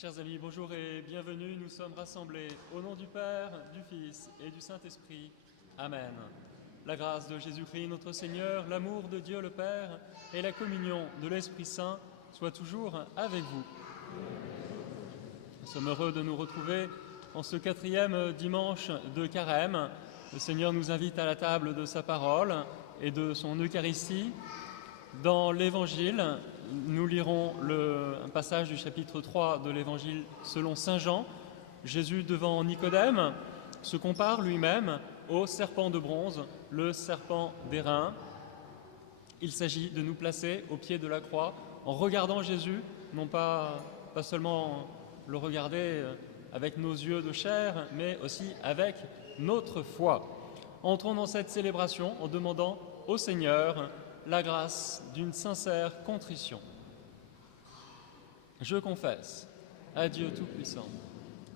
Chers amis, bonjour et bienvenue. Nous sommes rassemblés au nom du Père, du Fils et du Saint-Esprit. Amen. La grâce de Jésus-Christ, notre Seigneur, l'amour de Dieu le Père et la communion de l'Esprit Saint soient toujours avec vous. Nous sommes heureux de nous retrouver en ce 4e dimanche de Carême. Le Seigneur nous invite à la table de sa parole et de son Eucharistie. Dans l'Évangile, nous lirons un passage du chapitre 3 de l'Évangile selon saint Jean. Jésus, devant Nicodème, se compare lui-même au serpent de bronze, le serpent d'airain. Il s'agit de nous placer au pied de la croix en regardant Jésus, non pas seulement le regarder avec nos yeux de chair, mais aussi avec notre foi. Entrons dans cette célébration en demandant au Seigneur la grâce d'une sincère contrition. Je confesse à Dieu Tout-Puissant,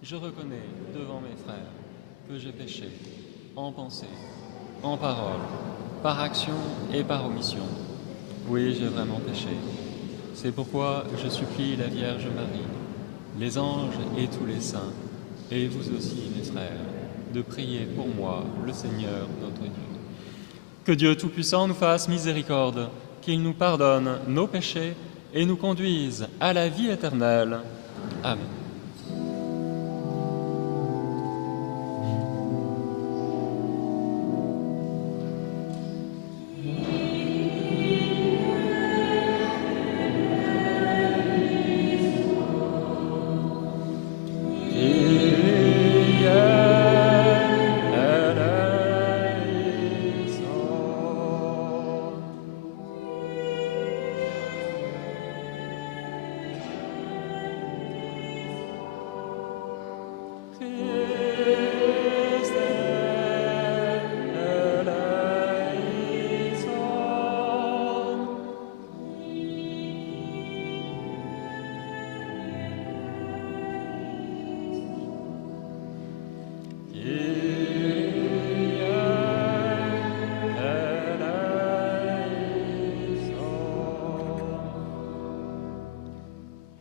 je reconnais devant mes frères que j'ai péché en pensée, en parole, par action et par omission. Oui, j'ai vraiment péché. C'est pourquoi je supplie la Vierge Marie, les anges et tous les saints, et vous aussi, mes frères, de prier pour moi, le Seigneur notre Dieu. Que Dieu Tout-Puissant nous fasse miséricorde, qu'il nous pardonne nos péchés et nous conduise à la vie éternelle. Amen.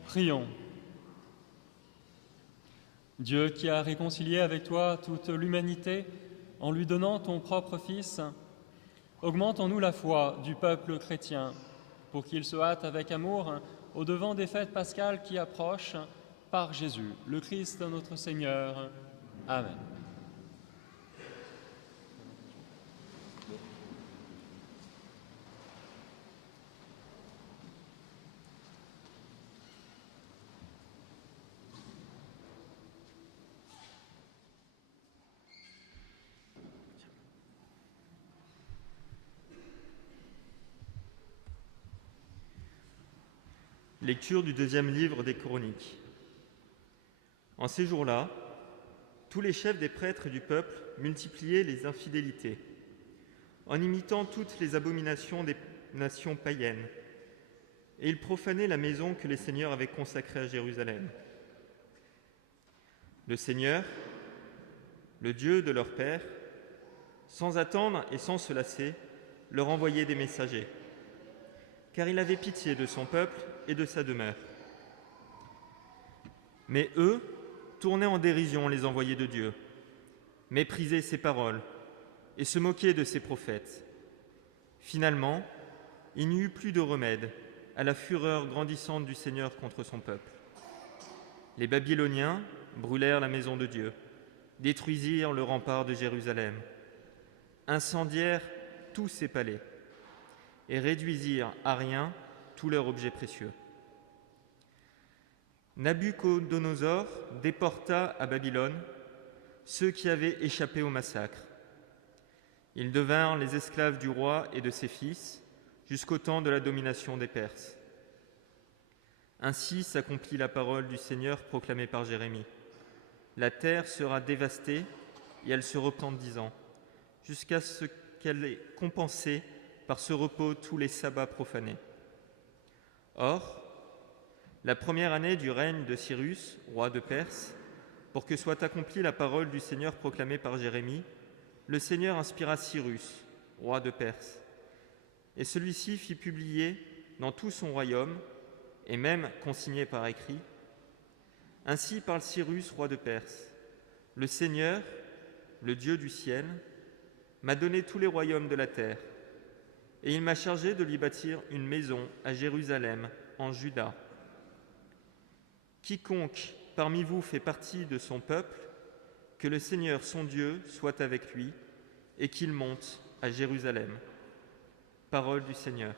Prions. Dieu qui a réconcilié avec toi toute l'humanité en lui donnant ton propre Fils, augmente en nous la foi du peuple chrétien pour qu'il se hâte avec amour au-devant des fêtes pascales qui approchent par Jésus, le Christ notre Seigneur. Amen. Lecture du 2e livre des Chroniques. En ces jours-là, tous les chefs des prêtres du peuple multipliaient les infidélités, en imitant toutes les abominations des nations païennes, et ils profanaient la maison que les seigneurs avaient consacrée à Jérusalem. Le Seigneur, le Dieu de leur père, sans attendre et sans se lasser, leur envoyait des messagers, car il avait pitié de son peuple et de sa demeure. Mais eux tournaient en dérision les envoyés de Dieu, méprisaient ses paroles et se moquaient de ses prophètes. Finalement, il n'y eut plus de remède à la fureur grandissante du Seigneur contre son peuple. Les Babyloniens brûlèrent la maison de Dieu, détruisirent le rempart de Jérusalem, incendièrent tous ses palais et réduisirent à rien tous leurs objets précieux. Nabuchodonosor déporta à Babylone ceux qui avaient échappé au massacre. Ils devinrent les esclaves du roi et de ses fils jusqu'au temps de la domination des Perses. Ainsi s'accomplit la parole du Seigneur proclamée par Jérémie. La terre sera dévastée et elle se reprend 10 ans, jusqu'à ce qu'elle ait compensé par ce repos tous les sabbats profanés. Or, la première année du règne de Cyrus, roi de Perse, pour que soit accomplie la parole du Seigneur proclamée par Jérémie, le Seigneur inspira Cyrus, roi de Perse, et celui-ci fit publier dans tout son royaume, et même consigné par écrit, Ainsi parle Cyrus, roi de Perse. Le Seigneur, le Dieu du ciel, m'a donné tous les royaumes de la terre, et il m'a chargé de lui bâtir une maison à Jérusalem, en Juda. Quiconque parmi vous fait partie de son peuple, que le Seigneur son Dieu soit avec lui, et qu'il monte à Jérusalem. Parole du Seigneur.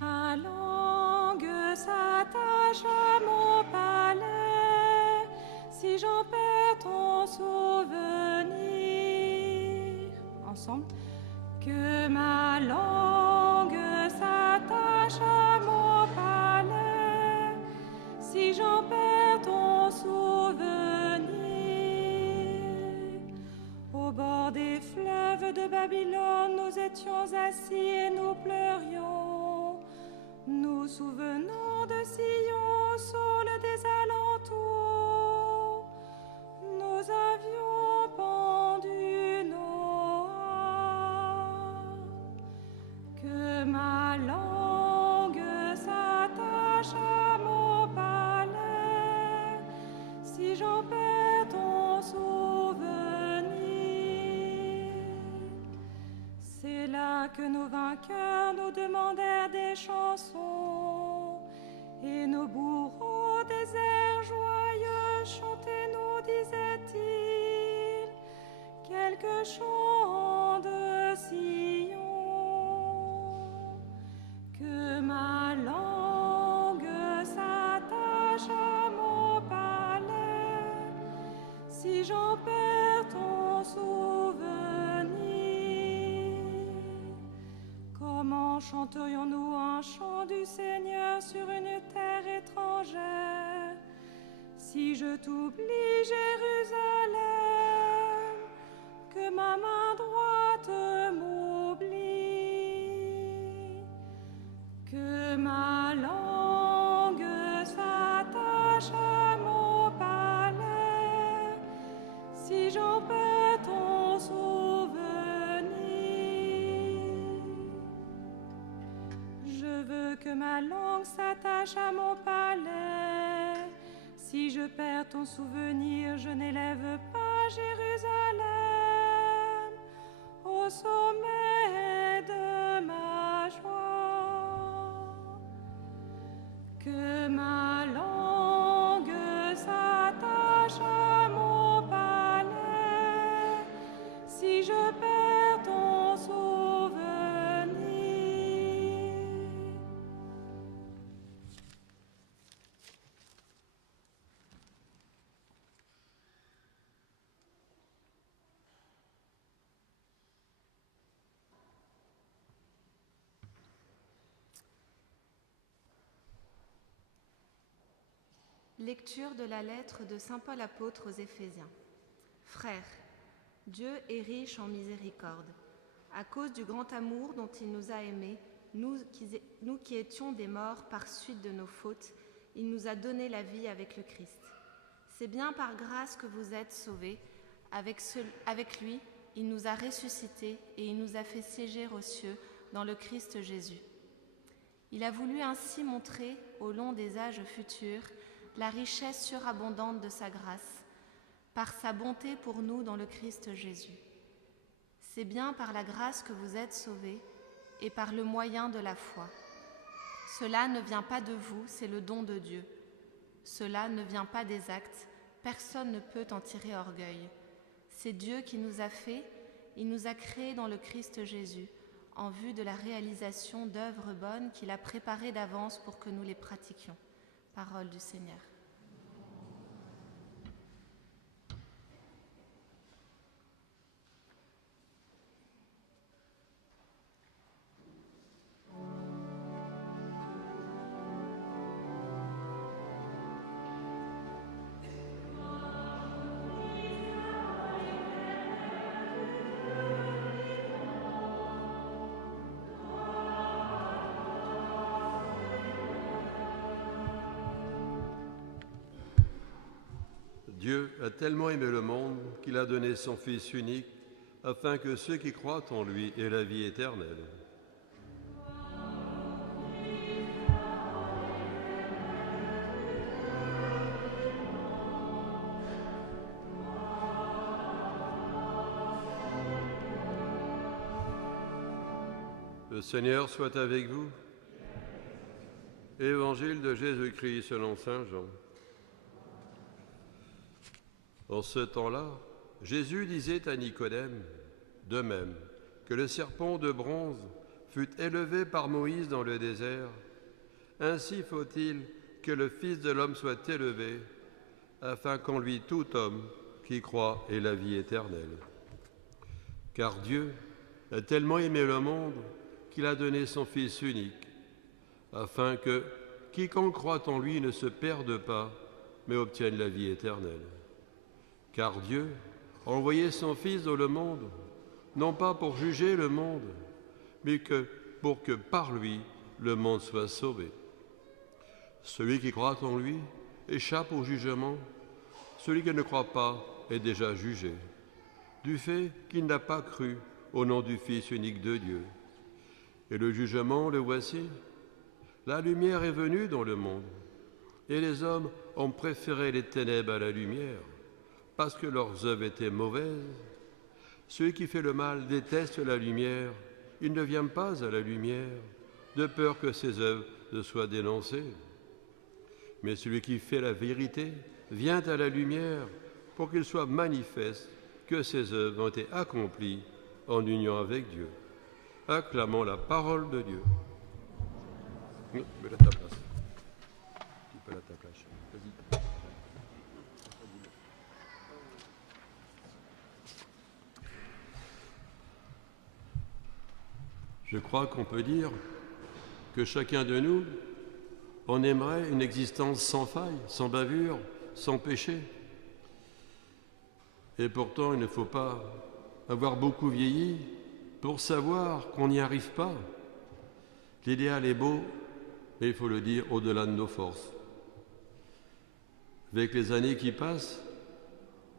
Ma langue s'attache à mon palais, si j'en perds ton souvenir. Ensemble. Que ma langue s'attache à mon palais, si j'en perds ton souvenir. Au bord des fleuves de Babylone, nous étions assis et nous pleurions, nous souvenant de Sion, saule des alentours. Nous avions pendu nos harps. Que ma langue s'attache à mon palais, si j'en perds ton souvenir. C'est là que nos vainqueurs nous demandèrent des chansons, et nos bourreaux des airs joyeux chantez-nous, disait-il, quelques chants de Sion. Que ma langue s'attache à mon palais, si j'en perds ton souvenir. Comment chanterions-nous un chant du Seigneur sur une terre étrangère, si je t'oublie, Jérusalem, que ma main droite m'oublie. Que ma langue s'attache à mon palais, si j'en perds ton souvenir. Je veux que ma langue s'attache à mon palais, si je perds ton souvenir, je n'élève pas Jérusalem au sommet de ma joie. Que ma langue s'attache à mon palais, si je perds ton souvenir. Lecture de la lettre de saint Paul apôtre aux Éphésiens. Frères, Dieu est riche en miséricorde. À cause du grand amour dont il nous a aimés, nous qui étions des morts par suite de nos fautes, il nous a donné la vie avec le Christ. C'est bien par grâce que vous êtes sauvés. Avec lui, il nous a ressuscités et il nous a fait siéger aux cieux dans le Christ Jésus. Il a voulu ainsi montrer, au long des âges futurs, la richesse surabondante de sa grâce, par sa bonté pour nous dans le Christ Jésus. C'est bien par la grâce que vous êtes sauvés et par le moyen de la foi. Cela ne vient pas de vous, c'est le don de Dieu. Cela ne vient pas des actes, personne ne peut en tirer orgueil. C'est Dieu qui nous a fait, il nous a créés dans le Christ Jésus, en vue de la réalisation d'œuvres bonnes qu'il a préparées d'avance pour que nous les pratiquions. Parole du Seigneur. Dieu a tellement aimé le monde qu'il a donné son Fils unique, afin que ceux qui croient en lui aient la vie éternelle. Le Seigneur soit avec vous. Évangile de Jésus-Christ selon saint Jean. En ce temps-là, Jésus disait à Nicodème, de même que le serpent de bronze fut élevé par Moïse dans le désert, ainsi faut-il que le Fils de l'homme soit élevé, afin qu'en lui tout homme qui croit ait la vie éternelle. Car Dieu a tellement aimé le monde qu'il a donné son Fils unique, afin que quiconque croit en lui ne se perde pas, mais obtienne la vie éternelle. Car Dieu a envoyé son Fils dans le monde, non pas pour juger le monde, mais pour que par lui le monde soit sauvé. Celui qui croit en lui échappe au jugement, celui qui ne croit pas est déjà jugé, du fait qu'il n'a pas cru au nom du Fils unique de Dieu. Et le jugement, le voici. La lumière est venue dans le monde, et les hommes ont préféré les ténèbres à la lumière, parce que leurs œuvres étaient mauvaises. Celui qui fait le mal déteste la lumière, il ne vient pas à la lumière, de peur que ses œuvres ne soient dénoncées. Mais celui qui fait la vérité vient à la lumière, pour qu'il soit manifeste que ses œuvres ont été accomplies en union avec Dieu. Acclamons la parole de Dieu. Tu peux la ta place. Tu peux la ta place. Vas-y. Je crois qu'on peut dire que chacun de nous, on aimerait une existence sans faille, sans bavure, sans péché. Et pourtant, il ne faut pas avoir beaucoup vieilli pour savoir qu'on n'y arrive pas. L'idéal est beau, mais il faut le dire au-delà de nos forces. Avec les années qui passent,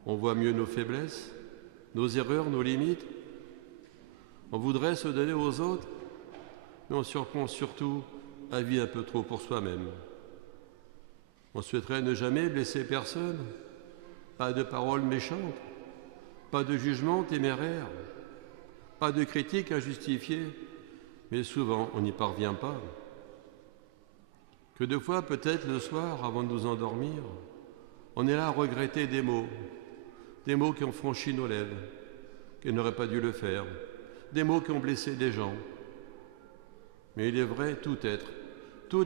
on voit mieux nos faiblesses, nos erreurs, nos limites. On voudrait se donner aux autres, mais on surprend surtout à vivre un peu trop pour soi-même. On souhaiterait ne jamais blesser personne, pas de paroles méchantes, pas de jugement téméraire, pas de critiques injustifiées, mais souvent on n'y parvient pas. Que de fois, peut-être le soir, avant de nous endormir, on est là à regretter des mots qui ont franchi nos lèvres, qui n'auraient pas dû le faire, des mots qui ont blessé des gens. Mais il est vrai, tout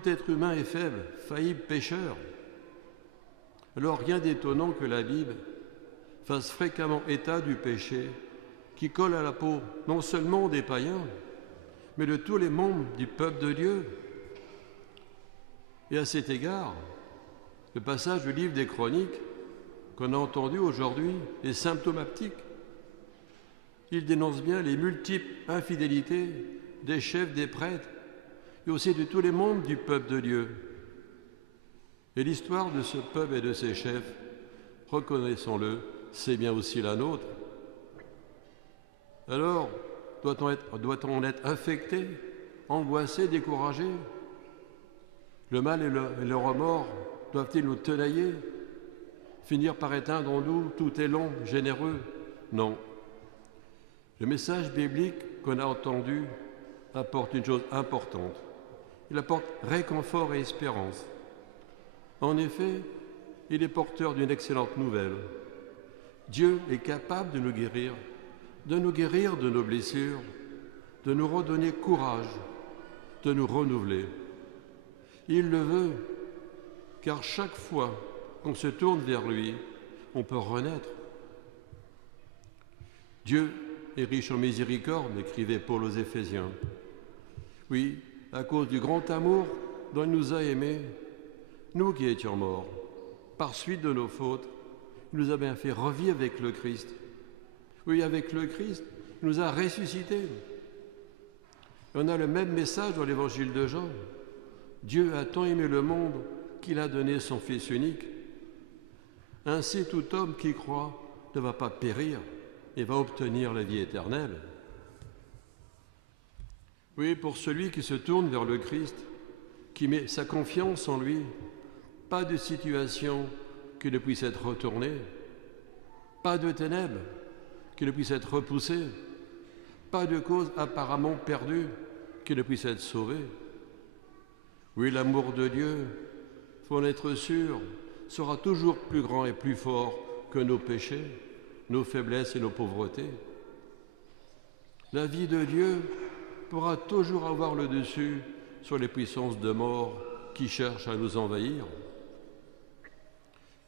être humain est faible, faillible, pécheur. Alors rien d'étonnant que la Bible fasse fréquemment état du péché qui colle à la peau non seulement des païens, mais de tous les membres du peuple de Dieu. Et à cet égard, le passage du livre des Chroniques qu'on a entendu aujourd'hui est symptomatique. Il dénonce bien les multiples infidélités des chefs, des prêtres, et aussi de tous les membres du peuple de Dieu. Et l'histoire de ce peuple et de ses chefs, reconnaissons-le, c'est bien aussi la nôtre. Alors, doit-on être affecté, angoissé, découragé? Le mal et le remords doivent-ils nous tenailler, finir par éteindre en nous tout élan généreux? Non. Le message biblique qu'on a entendu apporte une chose importante. Il apporte réconfort et espérance. En effet, il est porteur d'une excellente nouvelle. Dieu est capable de nous guérir de nos blessures, de nous redonner courage, de nous renouveler. Il le veut, car chaque fois qu'on se tourne vers lui, on peut renaître. Dieu est riche en miséricorde, écrivait Paul aux Éphésiens. Oui, à cause du grand amour dont il nous a aimés, nous qui étions morts, par suite de nos fautes, il nous a bien fait revivre avec le Christ. Oui, avec le Christ, il nous a ressuscités. On a le même message dans l'évangile de Jean. Dieu a tant aimé le monde qu'il a donné son Fils unique, Ainsi tout homme qui croit ne va pas périr et va obtenir la vie éternelle. Oui, pour celui qui se tourne vers le Christ, qui met sa confiance en lui, pas de situation qui ne puisse être retournée, pas de ténèbres qui ne puisse être repoussée, pas de cause apparemment perdue qui ne puisse être sauvée. Oui, l'amour de Dieu, faut en être sûr, sera toujours plus grand et plus fort que nos péchés, nos faiblesses et nos pauvretés. La vie de Dieu pourra toujours avoir le dessus sur les puissances de mort qui cherchent à nous envahir.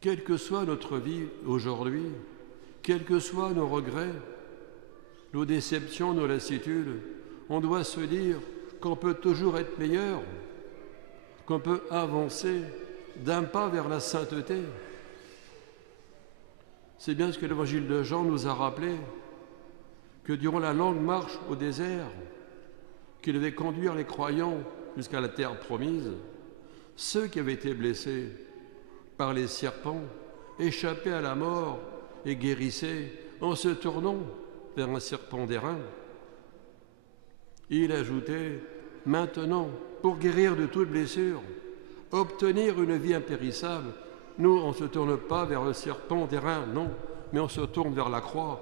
Quelle que soit notre vie aujourd'hui, quels que soient nos regrets, nos déceptions, nos lassitudes, on doit se dire qu'on peut toujours être meilleur, qu'on peut avancer d'un pas vers la sainteté. C'est bien ce que l'évangile de Jean nous a rappelé, que durant la longue marche au désert, qui devait conduire les croyants jusqu'à la terre promise, ceux qui avaient été blessés par les serpents échappaient à la mort et guérissaient en se tournant vers un serpent d'airain. Il ajoutait, maintenant, pour guérir de toute blessure, obtenir une vie impérissable, nous, on ne se tourne pas vers le serpent d'airain, non, mais on se tourne vers la croix,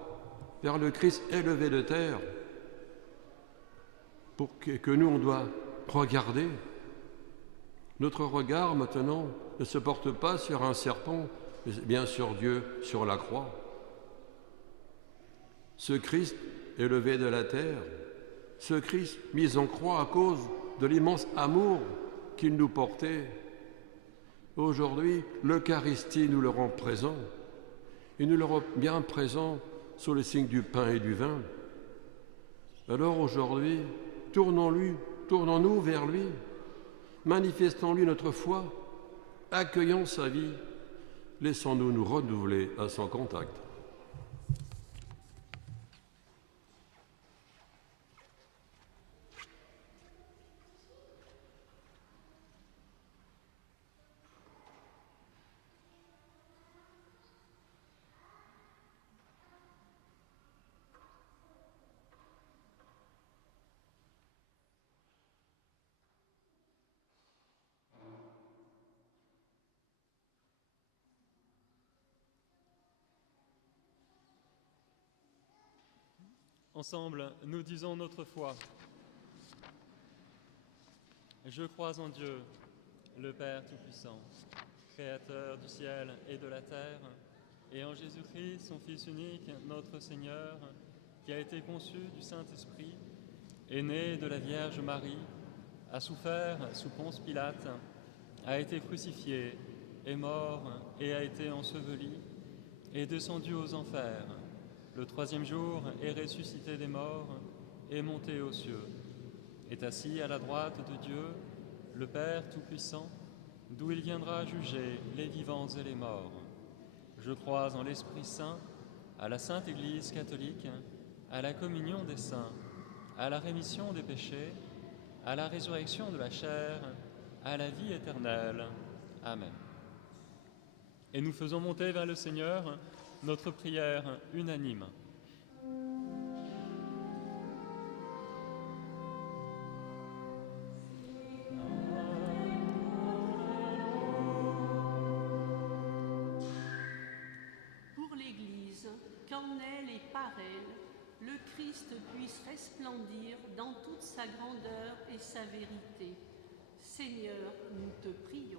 vers le Christ élevé de terre, pour que nous, on doit regarder. Notre regard, maintenant, ne se porte pas sur un serpent, mais bien sur Dieu, sur la croix. Ce Christ élevé de la terre, ce Christ mis en croix à cause de l'immense amour qu'il nous portait. Aujourd'hui, l'Eucharistie nous le rend présent, et nous le rend bien présent sous le signe du pain et du vin. Alors aujourd'hui, tournons-nous vers lui, manifestons-lui notre foi, accueillons sa vie, laissons-nous nous renouveler à son contact. Ensemble, nous disons notre foi. Je crois en Dieu, le Père Tout-Puissant, Créateur du ciel et de la terre, et en Jésus-Christ, son Fils unique, notre Seigneur, qui a été conçu du Saint-Esprit, est né de la Vierge Marie, a souffert sous Ponce Pilate, a été crucifié, est mort et a été enseveli, est descendu aux enfers. Le troisième jour est ressuscité des morts, est monté aux cieux, est assis à la droite de Dieu, le Père Tout-Puissant, d'où il viendra juger les vivants et les morts. Je crois en l'Esprit Saint, à la Sainte Église catholique, à la communion des saints, à la rémission des péchés, à la résurrection de la chair, à la vie éternelle. Amen. Et nous faisons monter vers le Seigneur notre prière unanime. Pour l'Église, qu'en elle et par elle, le Christ puisse resplendir dans toute sa grandeur et sa vérité. Seigneur, nous te prions.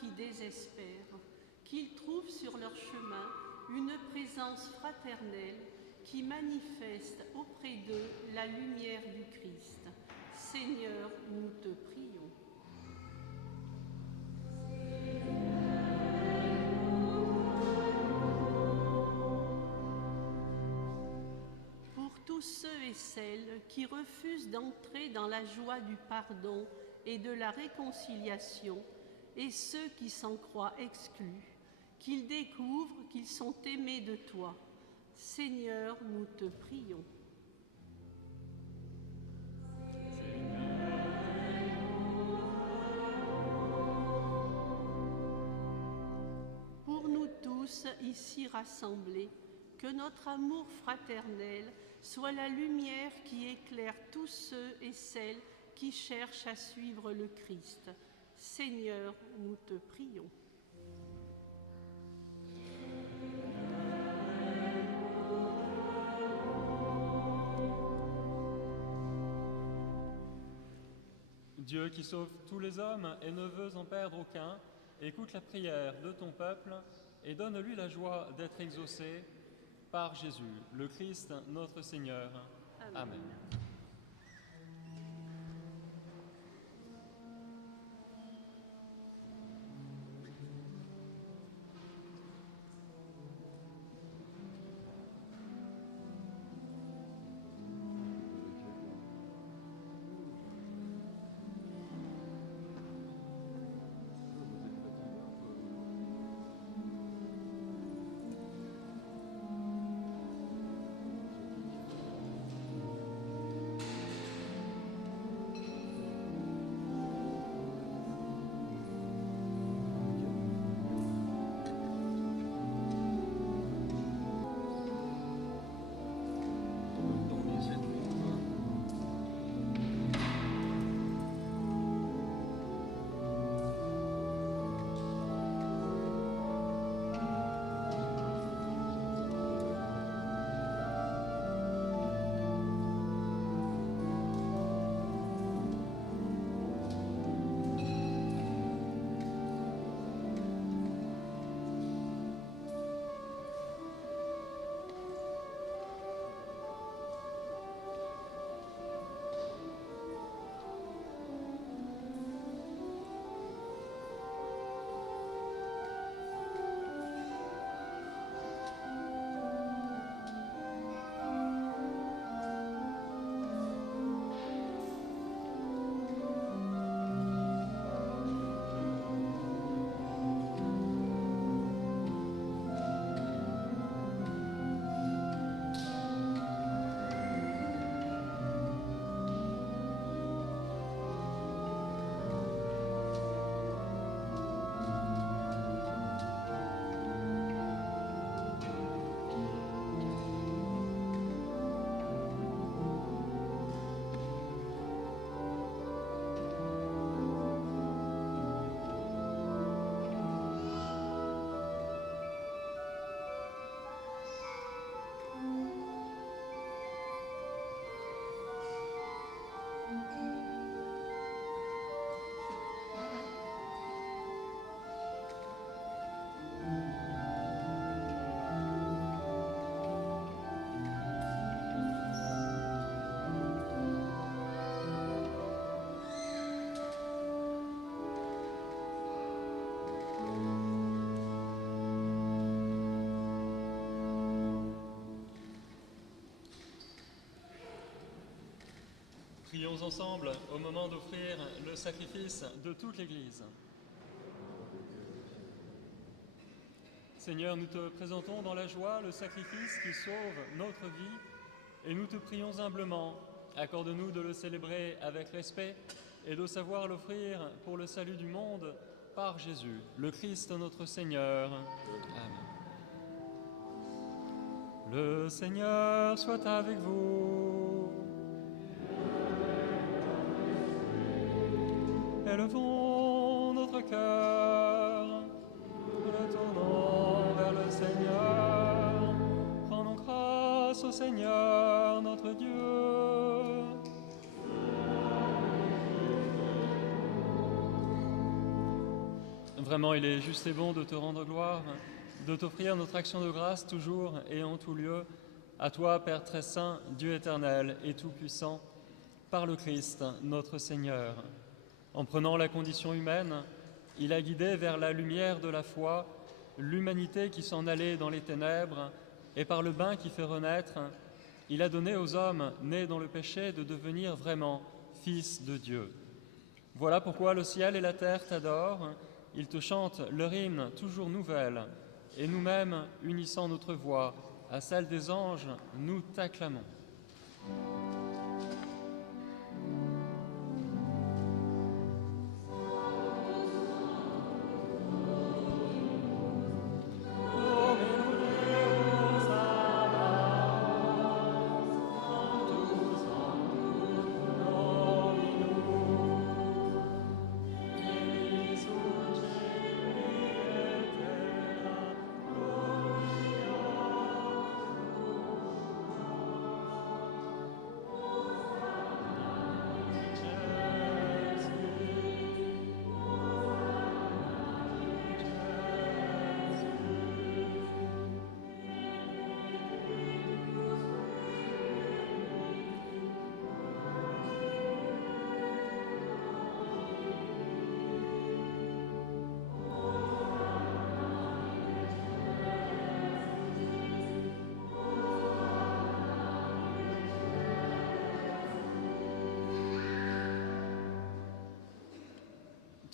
Qui désespèrent, qu'ils trouvent sur leur chemin une présence fraternelle qui manifeste auprès d'eux la lumière du Christ. Seigneur, nous te prions. Pour tous ceux et celles qui refusent d'entrer dans la joie du pardon et de la réconciliation, et ceux qui s'en croient exclus, qu'ils découvrent qu'ils sont aimés de toi. Seigneur, nous te prions. tous ici rassemblés, que notre amour fraternel soit la lumière qui éclaire tous ceux et celles qui cherchent à suivre le Christ. Seigneur, nous te prions. Dieu qui sauve tous les hommes et ne veut en perdre aucun, écoute la prière de ton peuple et donne-lui la joie d'être exaucé par Jésus, le Christ, notre Seigneur. Amen. Prions ensemble au moment d'offrir le sacrifice de toute l'Église. Seigneur, nous te présentons dans la joie le sacrifice qui sauve notre vie et nous te prions humblement. Accorde-nous de le célébrer avec respect et de savoir l'offrir pour le salut du monde par Jésus, le Christ notre Seigneur. Amen. Le Seigneur soit avec vous. Élevons notre cœur, le tournons vers le Seigneur. Rendons grâce au Seigneur notre Dieu. Vraiment, il est juste et bon de te rendre gloire, de t'offrir notre action de grâce toujours et en tout lieu. À toi, Père très saint, Dieu éternel et tout-puissant, par le Christ, notre Seigneur. En prenant la condition humaine, il a guidé vers la lumière de la foi l'humanité qui s'en allait dans les ténèbres, et par le bain qui fait renaître, il a donné aux hommes nés dans le péché de devenir vraiment fils de Dieu. Voilà pourquoi le ciel et la terre t'adorent, ils te chantent leur hymne toujours nouvelle, et nous-mêmes, unissant notre voix à celle des anges, nous t'acclamons.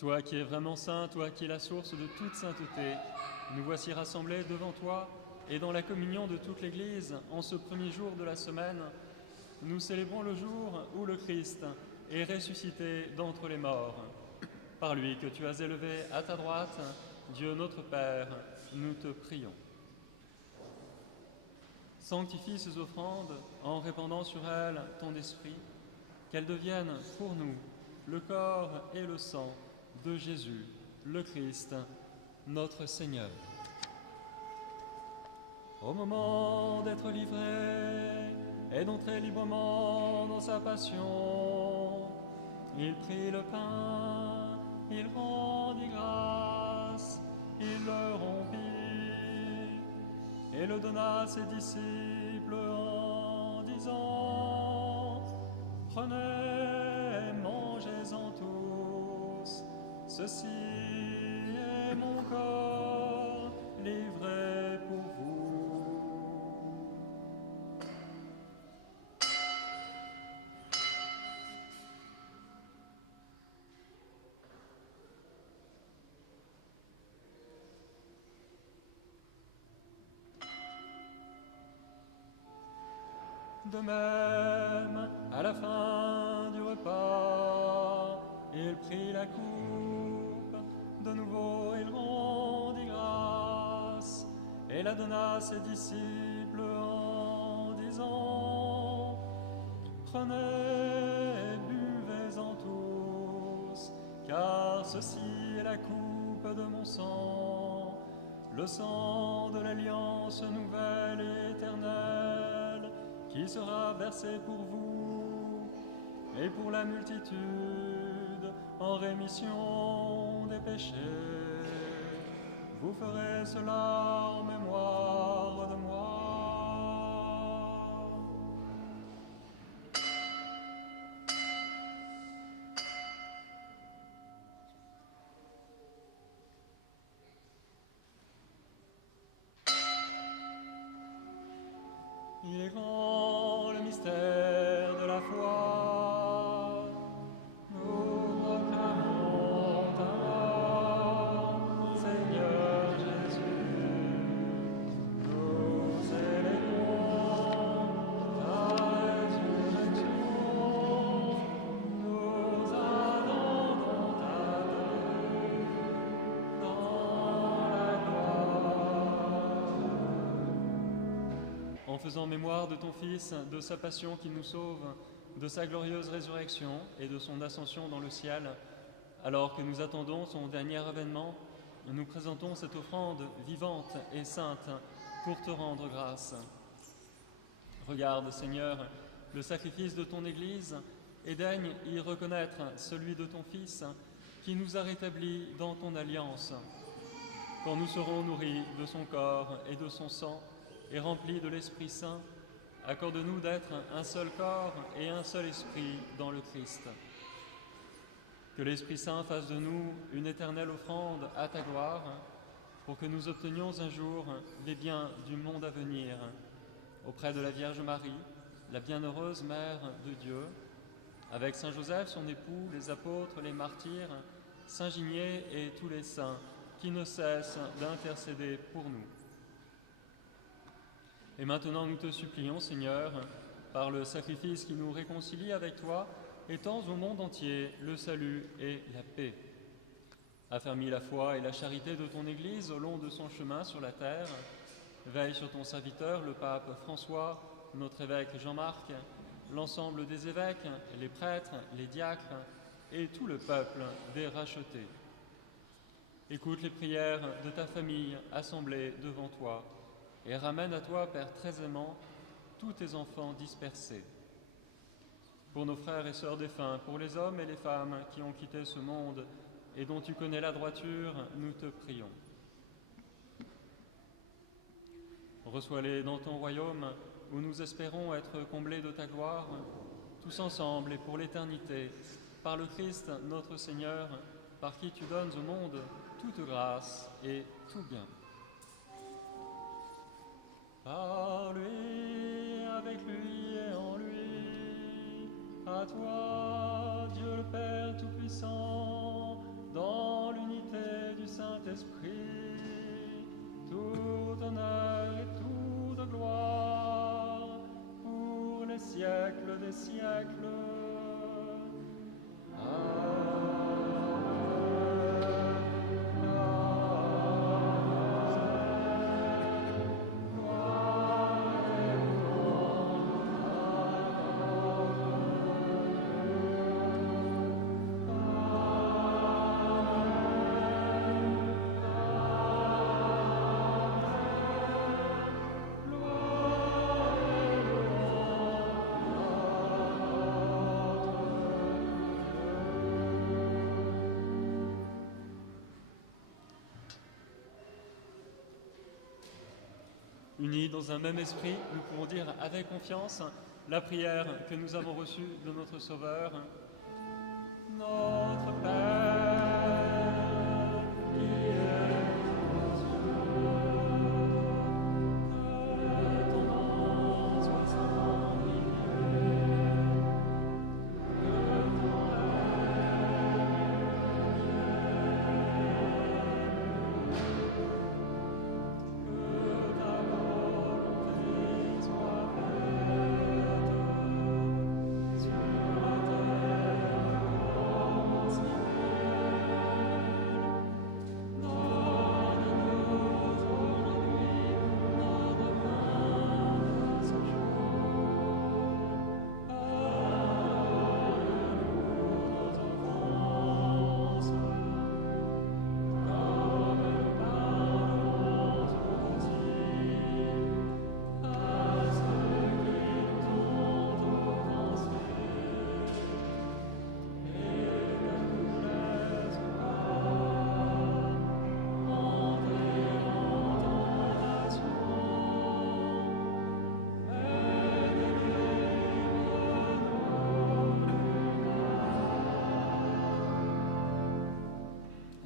Toi qui es vraiment saint, toi qui es la source de toute sainteté, nous voici rassemblés devant toi et dans la communion de toute l'Église, en ce premier jour de la semaine, nous célébrons le jour où le Christ est ressuscité d'entre les morts. Par lui que tu as élevé à ta droite, Dieu notre Père, nous te prions. Sanctifie ces offrandes en répandant sur elles ton esprit, qu'elles deviennent pour nous le corps et le sang de Jésus, le Christ, notre Seigneur. Au moment d'être livré et d'entrer librement dans sa passion, il prit le pain, il rendit grâce, il le rompit et le donna à ses disciples en disant: Prenez, mangez-en tous, ceci est mon corps livré pour vous. De même, à la fin du repas, il prit la coupe, de nouveau il rendit grâce, et la donna à ses disciples en disant: Prenez, buvez-en tous, car ceci est la coupe de mon sang, le sang de l'alliance nouvelle et éternelle, qui sera versé pour vous et pour la multitude en rémission des péchés. Vous ferez cela en mémoire de moi. Il est grand le mystère de la foi. Nous proclamons ta mort, Seigneur Jésus. Nous célébrons ta résurrection. Nous attendons ta venue dans la gloire. En faisant mémoire de ton Fils, de sa passion qui nous sauve, de sa glorieuse résurrection et de son ascension dans le ciel, alors que nous attendons son dernier avènement, nous présentons cette offrande vivante et sainte pour te rendre grâce. Regarde, Seigneur, le sacrifice de ton Église et daigne y reconnaître celui de ton Fils qui nous a rétablis dans ton alliance. Quand nous serons nourris de son corps et de son sang et remplis de l'Esprit Saint, accorde-nous d'être un seul corps et un seul esprit dans le Christ. Que l'Esprit Saint fasse de nous une éternelle offrande à ta gloire, pour que nous obtenions un jour les biens du monde à venir, auprès de la Vierge Marie, la bienheureuse Mère de Dieu, avec Saint Joseph, son époux, les apôtres, les martyrs, Saint Ginier et tous les saints qui ne cessent d'intercéder pour nous. Et maintenant nous te supplions, Seigneur, par le sacrifice qui nous réconcilie avec toi, étends au monde entier le salut et la paix. Affermis la foi et la charité de ton Église au long de son chemin sur la terre. Veille sur ton serviteur, le pape François, notre évêque Jean-Marc, l'ensemble des évêques, les prêtres, les diacres et tout le peuple des rachetés. Écoute les prières de ta famille assemblée devant toi et ramène à toi, Père très aimant, tous tes enfants dispersés. Pour nos frères et sœurs défunts, pour les hommes et les femmes qui ont quitté ce monde et dont tu connais la droiture, nous te prions. Reçois-les dans ton royaume, où nous espérons être comblés de ta gloire, tous ensemble et pour l'éternité, par le Christ notre Seigneur, par qui tu donnes au monde toute grâce et tout bien. Par lui, avec lui et en lui, à toi, Dieu le Père Tout-Puissant, dans dans l'unité du Saint-Esprit, tout honneur et toute gloire pour les siècles des siècles. Unis dans un même esprit, nous pouvons dire avec confiance la prière que nous avons reçue de notre Sauveur. Notre Père, qui es aux cieux, que ton nom soit sanctifié, que ton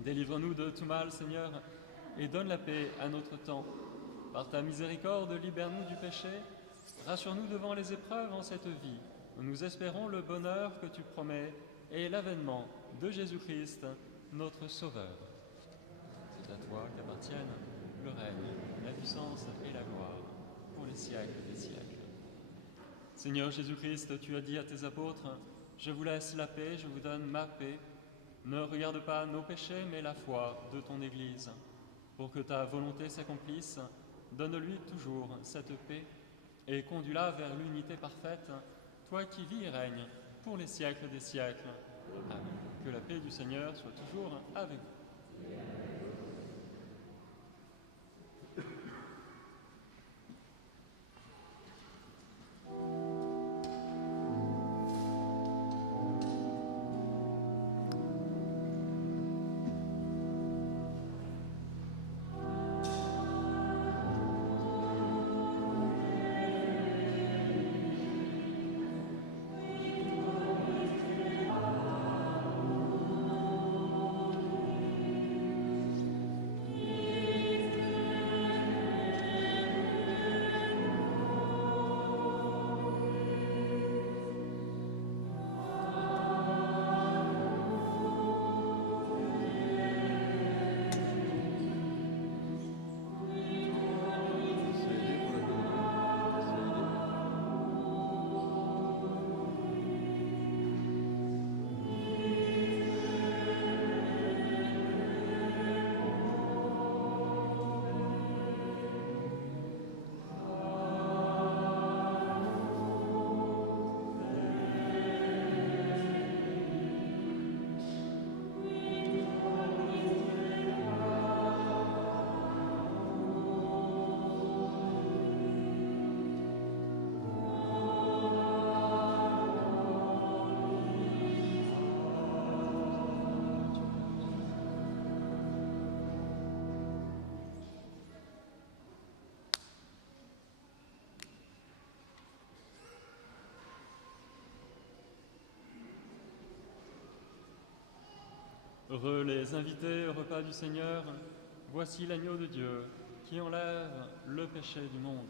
Délivre-nous de tout mal, Seigneur, et donne la paix à notre temps. Par ta miséricorde, libère-nous du péché. Rassure-nous devant les épreuves en cette vie. Nous espérons le bonheur que tu promets et l'avènement de Jésus-Christ, notre Sauveur. C'est à toi qu'appartiennent le règne, la puissance et la gloire pour les siècles des siècles. Seigneur Jésus-Christ, tu as dit à tes apôtres, « Je vous laisse la paix, je vous donne ma paix. Ne regarde pas nos péchés, mais la foi de ton Église. Pour que ta volonté s'accomplisse, donne-lui toujours cette paix et conduis-la vers l'unité parfaite, toi qui vis et règnes pour les siècles des siècles. Amen. Que la paix du Seigneur soit toujours avec vous. Heureux les invités au repas du Seigneur, voici l'agneau de Dieu qui enlève le péché du monde.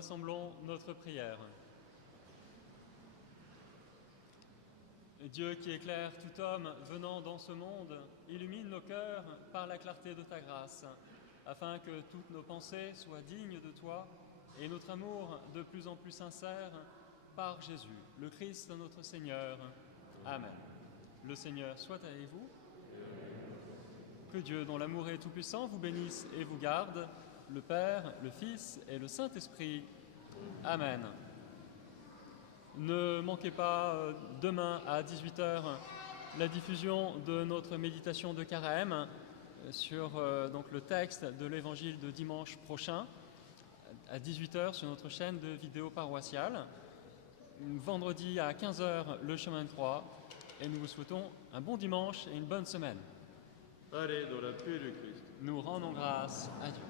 rassemblons notre prière. Dieu qui éclaire tout homme venant dans ce monde, illumine nos cœurs par la clarté de ta grâce, afin que toutes nos pensées soient dignes de toi et notre amour de plus en plus sincère par Jésus, le Christ notre Seigneur. Amen. Le Seigneur soit avec vous. Que Dieu, dont l'amour est tout-puissant, vous bénisse et vous garde, le Père, le Fils et le Saint-Esprit. Amen. Ne manquez pas demain à 18h la diffusion de notre méditation de Carême sur donc le texte de l'évangile de dimanche prochain à 18h sur notre chaîne de vidéo paroissiale. Vendredi à 15h le chemin de croix et nous vous souhaitons un bon dimanche et une bonne semaine. Allez, dans la paix du Christ. Nous rendons grâce à Dieu.